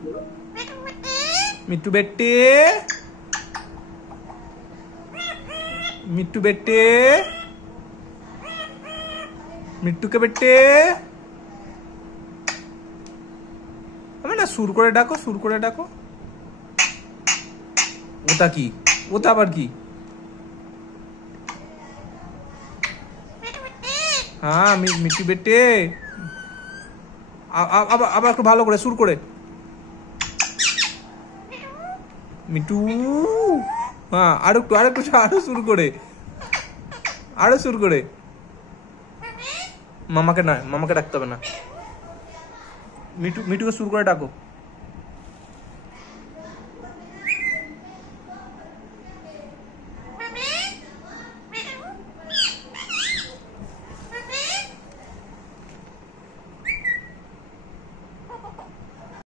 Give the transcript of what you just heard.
मिट्टू बेटे, मिट्टू बेटे, मिट्टू के बेटे। আমি না সুর করে ডাকো, সুর করে ডাকো। ওটা কি? ওটা আবার কি? हाँ मिट्टू बेटे। আবার একটু ভালো করে সুর করে। মিটু। হ্যাঁ আরেকটু আরো শুরু করে, আরো শুরু করে। মামাকে না, মামাকে ডাকতে হবে না, মিটুকে শুরু করে ডাকো।